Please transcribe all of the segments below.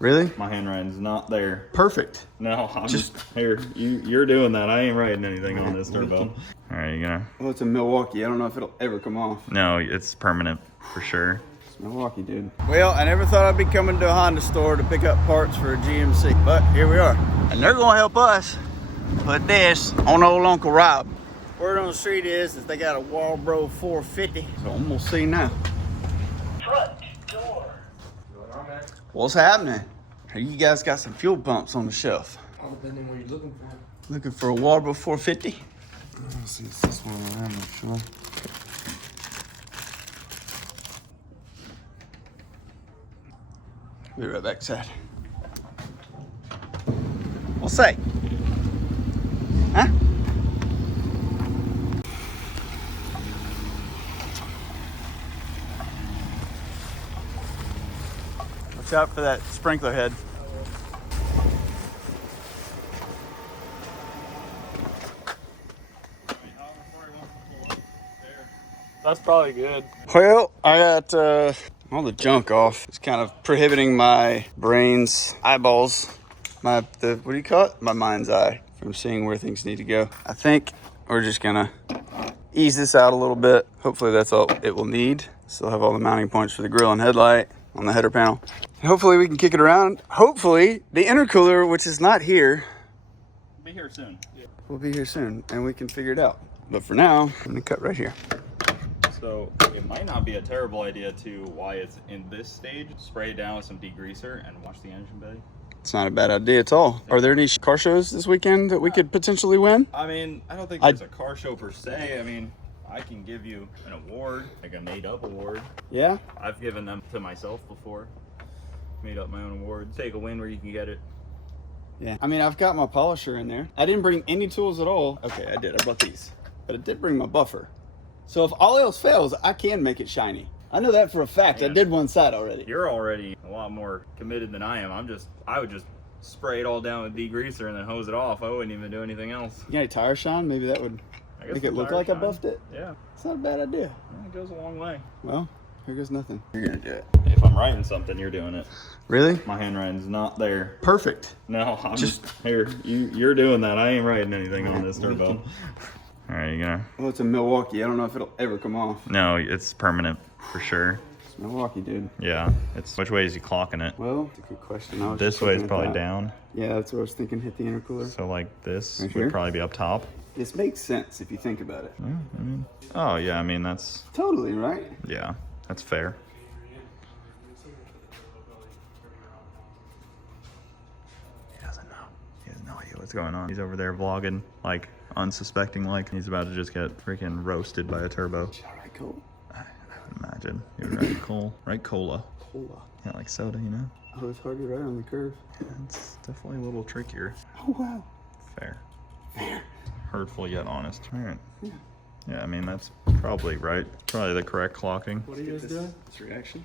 Really? My handwriting's not there. Perfect. No, I'm just here. You're doing that. I ain't writing anything on this turbo. All right, you gonna? Well, it's a Milwaukee. I don't know if it'll ever come off. No, it's permanent for sure. It's Milwaukee, dude. Well, I never thought I'd be coming to a Honda store to pick up parts for a GMC, but here we are. And they're gonna help us put this on old Uncle Rob. Word on the street is that they got a Walbro 450. So I'm gonna see now. Front door. What's happening? Hey, you guys got some fuel pumps on the shelf. All depending what you're looking for. Looking for a Walbro 450? Let's see, it's this one. I'm not sure. Be right back, Sad. What's say? Huh? Watch out for that sprinkler head. That's probably good. Well, I got all the junk off. It's kind of prohibiting my brain's eyeballs, what do you call it? My mind's eye from seeing where things need to go. I think we're just gonna ease this out a little bit. Hopefully that's all it will need. Still have all the mounting points for the grill and headlight on the header panel. And hopefully we can kick it around. Hopefully the intercooler, which is not here, We'll be here soon. will be here soon and we can figure it out. But for now, I'm gonna cut right here. So it might not be a terrible idea to, while it's in this stage, spray it down with some degreaser and wash the engine bay. It's not a bad idea at all. Are there any car shows this weekend that we could potentially win? I mean, I don't think there's a car show per se. I mean, I can give you an award, like a made up award. Yeah? I've given them to myself before. Made up my own awards. Take a win where you can get it. Yeah. I mean, I've got my polisher in there. I didn't bring any tools at all. Okay, I did. I brought these. But I did bring my buffer. So if all else fails, I can make it shiny. I know that for a fact. Yeah. I did one side already. You're already a lot more committed than I am. I would just spray it all down with degreaser and then hose it off. I wouldn't even do anything else. You got any tire shine? Maybe that would make it look like I buffed it. Yeah. It's not a bad idea. Yeah, it goes a long way. Well, here goes nothing. You're gonna do it. If I'm writing something, you're doing it. Really? My handwriting's not there. Perfect. No, I'm just here. You're doing that. I ain't writing anything on this turbo. All right, you gonna? Well, it's a Milwaukee. I don't know if it'll ever come off. No, it's permanent for sure. It's Milwaukee, dude. Yeah, it's which way is he clocking it? Well, it's a good question. This way is probably down. Yeah, that's what I was thinking. Hit the intercooler. So like this Right would here? probably be up top. This makes sense if you think about it. Oh yeah, I mean that's Totally, right? yeah, that's fair. He doesn't know. He has no idea what's going on. He's over there vlogging like unsuspecting, like he's about to just get freaking roasted by a turbo. All right, cool. I would imagine. You're right, right, cola. Cola. Yeah, like soda, you know. Oh, it's hard to ride on the curve. Yeah, it's definitely a little trickier. Oh, wow. Fair. Hurtful yet honest. All right. Yeah, I mean, that's probably right. Probably the correct clocking. What are you guys doing? This reaction.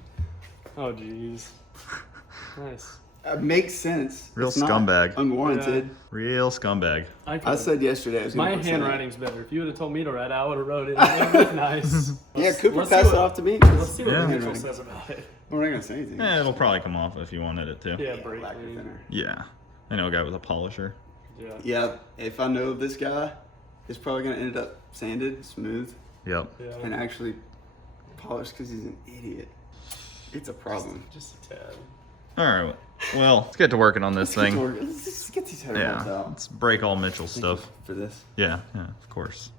Oh, jeez. Nice. Makes sense. Real It's not scumbag. Unwarranted. Real scumbag. I said yesterday I was my gonna put handwriting's better. If you would have told me to write, I would have wrote it. It would look nice. Yeah, Cooper let's passed see it what- off to me. Let's see what Yeah. Mitchell says about it. We're not gonna say anything. Yeah, it'll probably come off if you wanted it to. Yeah, break Lacquer clean. thinner. Yeah. I know a guy with a polisher. Yeah. Yeah, if I know this guy, it's probably gonna end up sanded, smooth, Yep. Yeah. and actually polished because he's an idiot. It's a problem. Just a tad. All right. Well, let's get to working on this thing. Let's get these header bolts Yeah. out. Let's break all Mitchell's stuff. For this. Yeah. Yeah. Of course.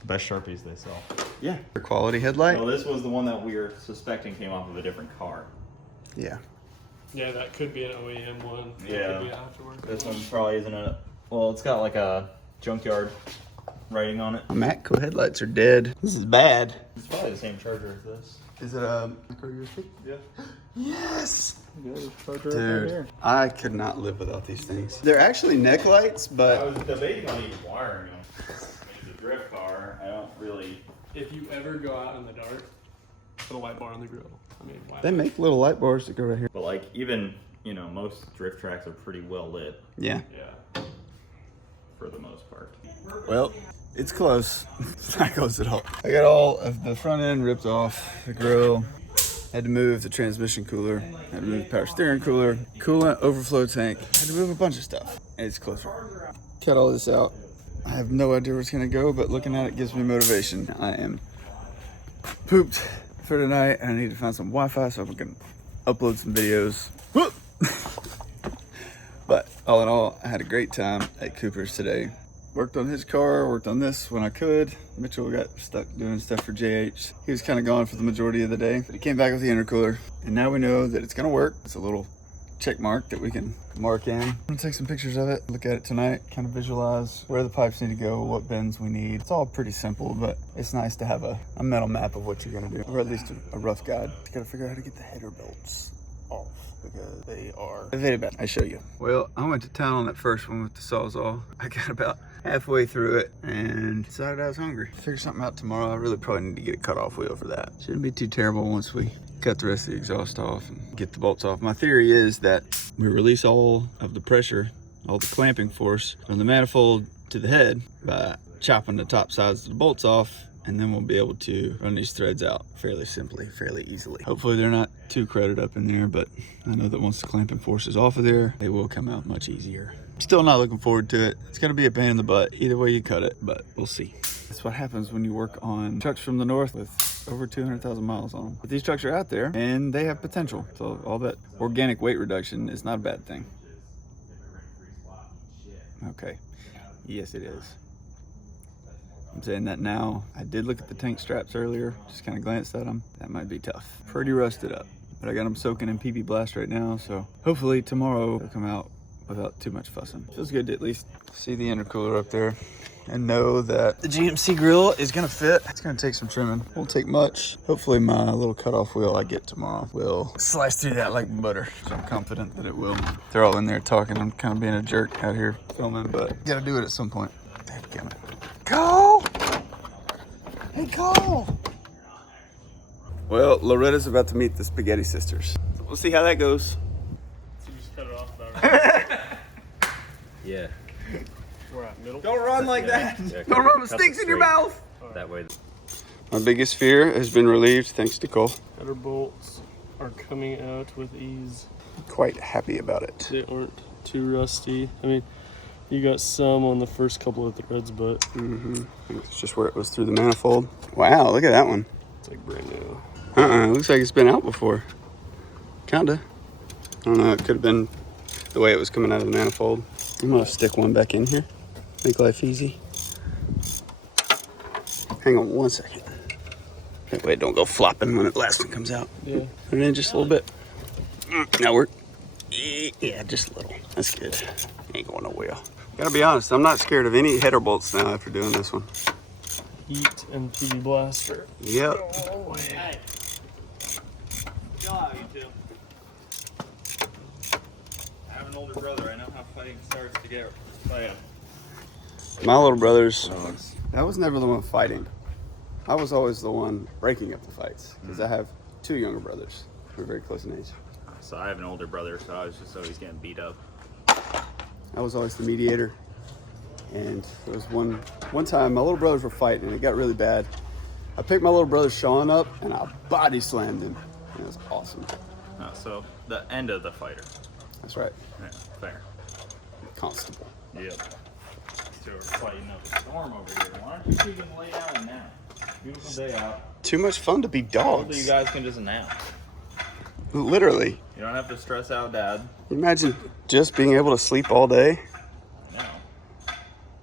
The best Sharpies they sell. Yeah. For quality headlight. Well, this was the one that we were suspecting came off of a different car. Yeah. Yeah, that could be an OEM one. That Yeah. Could be afterward. This one probably isn't a. Well, it's got like a junkyard writing on it. My Matco headlights are dead. This is bad. It's probably the same charger as this. Is it a micro USB? Yeah. Yes. Good charger Dude, right here. I could not live without these things. They're actually neck lights, I but was debating on even wiring them. It's a drift car. I don't really. If you ever go out in the dark, put a light bar on the grill. I mean, why they not? make little light bars that go right here. But like even most drift tracks are pretty well lit Yeah. Yeah. for the most part. Well, it's close. It's not close at all. I got all of the front end ripped off, the grill, Had to move the transmission cooler, had to move the power steering cooler, coolant overflow tank, had to move a bunch of stuff. And it's closer. Cut all this out. I have no idea where it's gonna go, but looking at it gives me motivation. I am pooped for tonight, and I need to find some Wi-Fi so I can upload some videos. But all in all, I had a great time at Cooper's today. Worked on his car, worked on this when I could. Mitchell got stuck doing stuff for JH. He was kind of gone for the majority of the day, but he came back with the intercooler. And now we know that it's gonna work. It's a little check mark that we can mark in. I'm gonna take some pictures of it, look at it tonight, kind of visualize where the pipes need to go, what bends we need. It's all pretty simple, but it's nice to have a mental map of what you're gonna do, or at least a rough guide. You gotta figure out how to get the header bolts off because they are very bad. I show you. Well, I went to town on that first one with the Sawzall. I got about halfway through it and decided I was hungry. Figure something out tomorrow. I really probably need to get a cutoff wheel for that. Shouldn't be too terrible once we cut the rest of the exhaust off and get the bolts off. My theory is that we release all of the pressure, all the clamping force from the manifold to the head by chopping the top sides of the bolts off, and then we'll be able to run these threads out fairly simply, fairly easily. Hopefully they're not too crowded up in there, but I know that once the clamping force is off of there, they will come out much easier. Still not looking forward to it. It's gonna be a pain in the butt either way you cut it, but we'll see. That's what happens when you work on trucks from the north with over 200,000 miles on them. But these trucks are out there and they have potential. So all that organic weight reduction is not a bad thing. Okay, yes it is. I'm saying that now. I did look at the tank straps earlier, just kind of glanced at them. That might be tough. Pretty rusted up, but I got them soaking in PB Blast right now. So hopefully tomorrow they'll come out without too much fussing. Feels good to at least see the intercooler up there and know that the GMC grill is gonna fit. It's gonna take some trimming. Won't take much. Hopefully my little cutoff wheel I get tomorrow will slice through that like butter. So I'm confident that it will. They're all in there talking. I'm kind of being a jerk out here filming, but gotta do it at some point. Dadgummit. Cole! Hey, Cole! Well, Loretta's about to meet the Spaghetti Sisters. We'll see how that goes. So you just cut it off about right. Yeah. We're at middle. Don't run like that. Yeah, Don't run with sticks in your mouth. That way. My biggest fear has been relieved thanks to Cole. Header bolts are coming out with ease. Quite happy about it. They aren't too rusty. I mean, you got some on the first couple of threads, but It's just where it was through the manifold. Wow, look at that one. it's like brand new. It looks like it's been out before. Kinda. I don't know, it could have been the way it was coming out of the manifold. I'm gonna stick one back in here. Make life easy. Hang on one second. That way it don't go flopping when the last one comes out. Yeah. Put it in just a little bit. Now work. Yeah, just a little. That's good. Ain't going nowhere. Gotta be honest, I'm not scared of any header bolts now after doing this one. Heat and PB Blaster. Yep. Oh, Hey. Chill out, you two. I have an older brother. I know how fighting starts to get played. My little brothers, I was never the one fighting. I was always the one breaking up the fights because I have two younger brothers who are very close in age. So I have an older brother, so I was just always getting beat up. I was always the mediator. And there was one time my little brothers were fighting and it got really bad. I picked my little brother Sean up and I body slammed him. And it was awesome. Oh, so the end of the fighter. That's right. Yeah, fair. Constable. Yep. So we're fighting up a storm over here. Why don't you two can lay down now? Beautiful day out. Too much fun to be Hopefully dogs. you guys can just nap. Literally. You don't have to stress out Dad. Imagine just being able to sleep all day. No.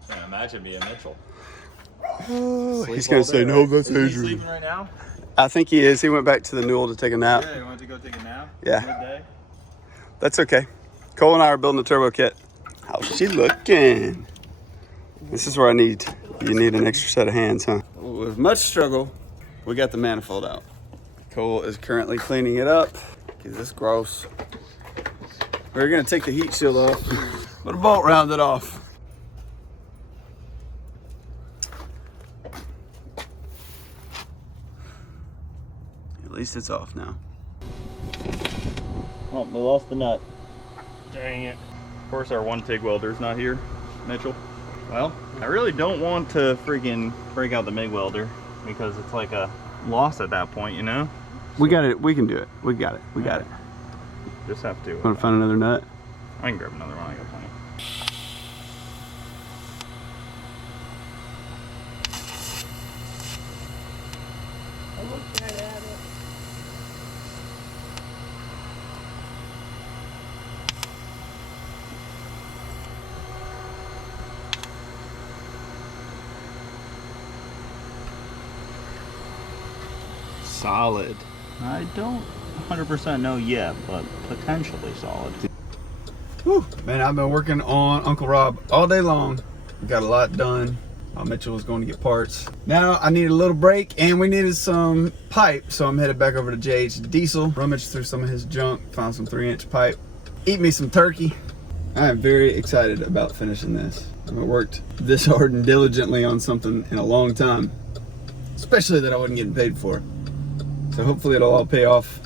Yeah, imagine being Mitchell. Oh, Sleep he's all gonna day, say, no, right? that's Is he Adrian. sleeping right now? I think he is. He went back to the Newell to take a nap. Yeah, you went to go take a nap? Yeah. Midday? That's okay. Cole and I are building a turbo kit. How's she looking? This is where you need an extra set of hands, huh? With much struggle, we got the manifold out. Cole is currently cleaning it up because it's gross. We're gonna take the heat shield off, put a bolt round it off. At least it's off now. Oh, we lost the nut. Dang it. Of course, our one TIG welder's not here, Mitchell. Well, I really don't want to freaking break out the MIG welder because it's like a loss at that point, you know? We got it. We can do it. We got it. We got it. Just have to. Want to find another nut? I can grab another one. I got plenty. Solid. I don't 100% know yet, but potentially solid. Whew. Man, I've been working on Uncle Rob all day long. We got a lot done. Mitchell was going to get parts. Now I needed a little break and we needed some pipe, so I'm headed back over to JH Diesel, rummage through some of his junk, found some 3-inch pipe, eat me some turkey. I am very excited about finishing this. I haven't worked this hard and diligently on something in a long time, especially that I wasn't getting paid for. So hopefully it'll all pay off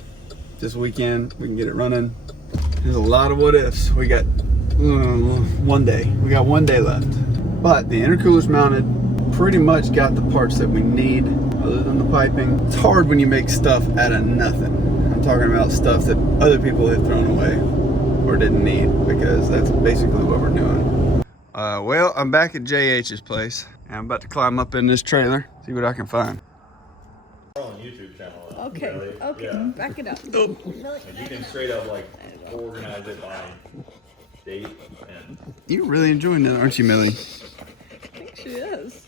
this weekend. We can get it running. There's a lot of what ifs. We got 1 day. We got 1 day left. But the intercooler's mounted. Pretty much got the parts that we need other than the piping. It's hard when you make stuff out of nothing. I'm talking about stuff that other people have thrown away or didn't need, because that's basically what we're doing. Well, I'm back at JH's place and I'm about to climb up in this trailer, see what I can find. YouTube channel. Okay, Really? okay, Yeah. back it up. And you can straight up like organize it by date and You're really enjoying that, aren't you, Millie? I think she is.